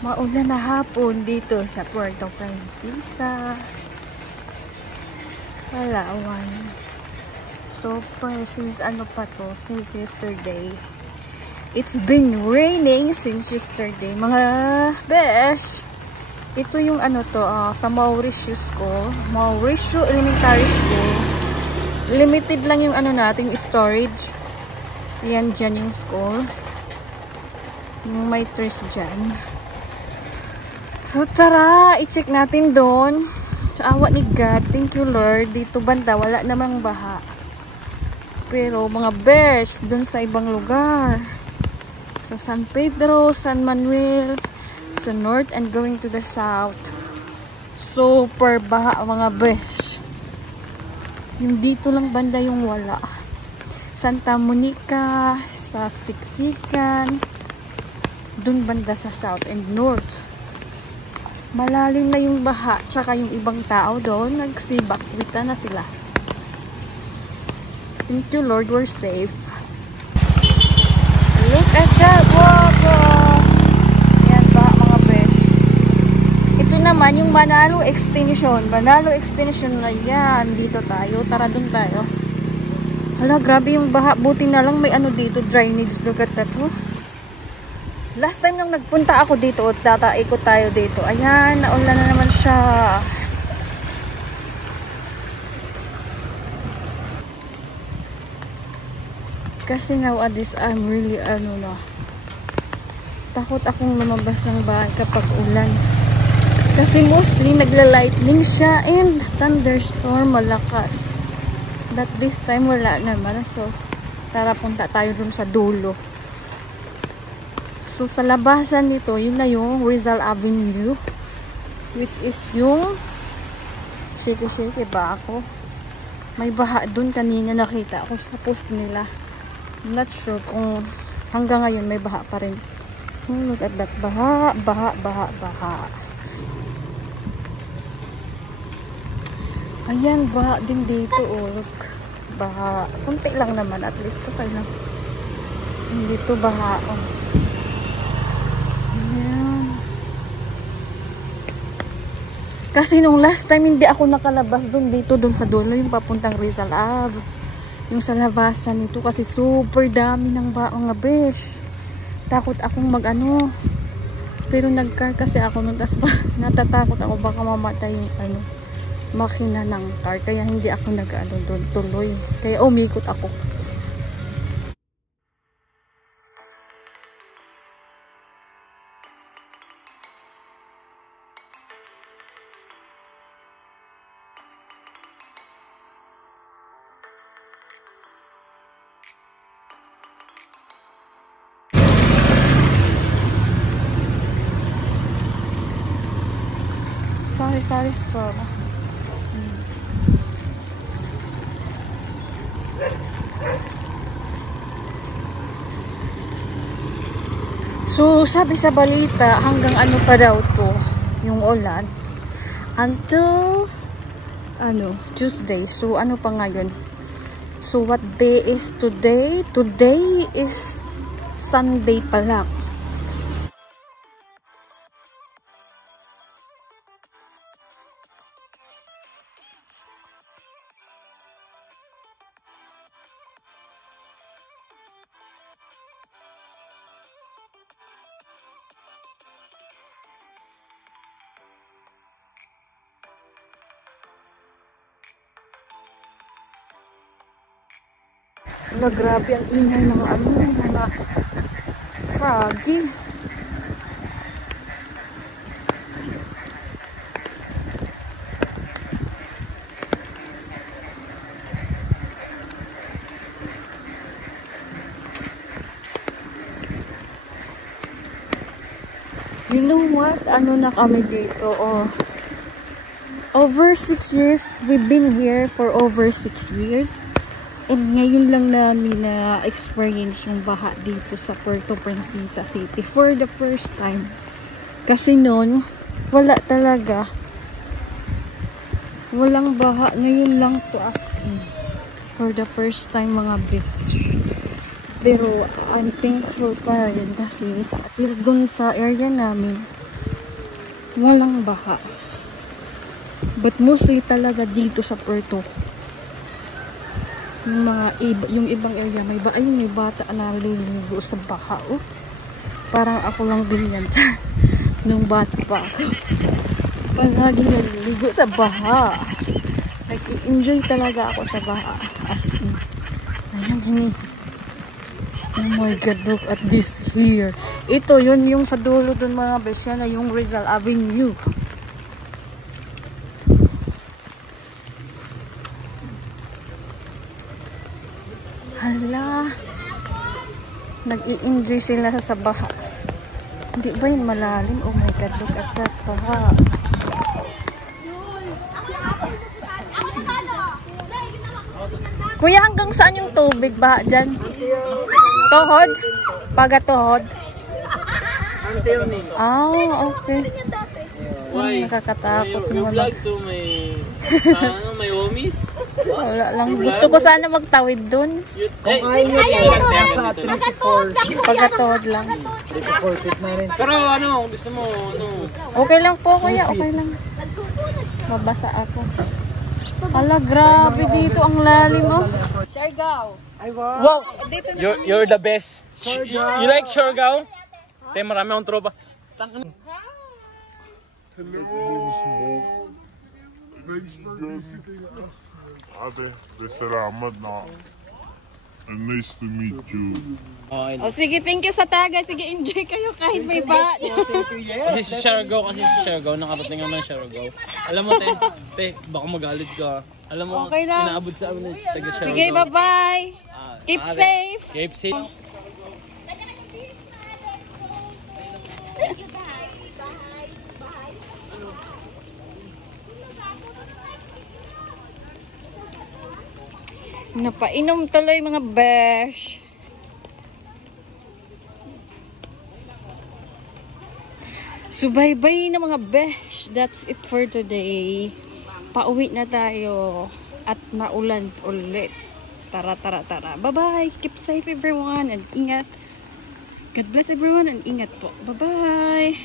Maulan na hapon dito sa Puerto Princesa, Palawan. So far, since since yesterday. It's been raining since yesterday. Mga besh, ito yung sa Mauritius Elementary School. Limited lang yung natin, storage. Yan, dyan yung school. Yung may trees dyan. So, tara, i-check natin doon. Sa awa ni God, thank you Lord. Dito banda, wala namang baha. Pero, mga besh, doon sa ibang lugar. Sa San Pedro, San Manuel, sa north and going to the south. Super baha, mga besh. Yung dito lang banda yung wala. Santa Monica, sa Siksikan, doon banda sa south and north. Malalim na yung baha, tsaka yung ibang tao doon, nagsibak-wita na sila. Thank you Lord, we're safe. Look at that water! Ayan ba mga besh? Ito naman yung Manalo Extension. Manalo Extension na yan. Dito tayo, tara doon tayo. Hala, grabe yung baha. Buti na lang may dito, drainage. Look at that, oh. Last time nang nagpunta ako dito, ikot tayo dito. Ayan, naulan na naman siya. Kasi nowadays, I'm really, takot akong lumabas ng bahay kapag ulan. Kasi mostly, nagla-lightning siya and thunderstorm, malakas. But this time, wala naman. So, tara punta tayo dun sa dulo. So, sa labasan nito, yun na yung Rizal Avenue. Which is yung shake ba ako? May baha dun kanina, nakita ako sa post nila. I'm not sure kung hanggang ngayon may baha pa rin. Look at that. Baha. Ayan, baha din dito. Oh. Look. Baha. Kunti lang naman. At least kapal lang. Dito baha. Oh. Kasi nung last time hindi ako nakalabas doon sa dulo yung papuntang Rizal Ave. Yung sa labasan nito kasi super dami ng mga besh. Takot akong Pero nag-car kasi ako noon, tas natatakot ako baka mamatay yung makina ng car. Kaya hindi ako doon tuloy. Kaya umikot ako. Sorry, store. So, sabi sa balita, hanggang pa daw to, yung ulan. Until, Tuesday. So, pa ngayon? So, what day is today? Today is Sunday pa lang. Grabe ang ingay ng mga froggy. You know what? Na kami dito, over 6 years. We've been here for over 6 years. And ngayon lang namin na-experience yung baha dito sa Puerto Princesa City for the first time. Kasi noon, wala talaga. Walang baha. Ngayon lang to as in. For the first time mga beach. Pero I'm thankful pa rin kasi at least dun sa area namin walang baha. But mostly talaga dito sa Puerto, yung ibang area may ba, ayun, may bata na naliligo sa baha. Oh, parang ako lang din yan nung bata pa ako, palagi naliligo sa baha. Like, enjoy talaga ako sa baha, as in. Ayan, oh my god, look at this here. Ito yun, yung sa dulo dun mga besya, na yung Rizal Avenue. Hala, nag-i-enjoy sila sa baha. Hindi ba yun malalim? Oh my god, look at that baha. Kuya, hanggang saan yung tubig ba dyan? Tuhod? Pagatuhod? Ah, okay. Why? Nakakatakot Yung naman. vlog to may homies? Wala lang. Gusto ko sana magtawid dun. Kung Sa 3-4 Pagatuhod lang. feet na rin. Pero ano, gusto mo, ano? Okay lang po, kuya. Okay lang. Mabasa ako. Ala, grabe dito. Ang lalim, oh. Siargao. Wow! You're the best. You like Siargao? Te, marami akong tropa. They said Ahmad now. And nice to meet you. O sige, thank you sa tagay. Sige, enjoy kayo kahit may ba. Kasi si Siargao, nakarating ako ng Siargao. Alam mo, te, baka magalit ka. Alam mo, Okay lang. inaabot sa amin ng taga Siargao. Sige, bye-bye. Keep safe. Keep safe. Napainom tuloy mga besh. Subaybay na mga besh. That's it for today. Pauwi na tayo. At maulan ulit. Tara. Bye-bye. Keep safe everyone and ingat. God bless everyone and ingat po. Bye-bye.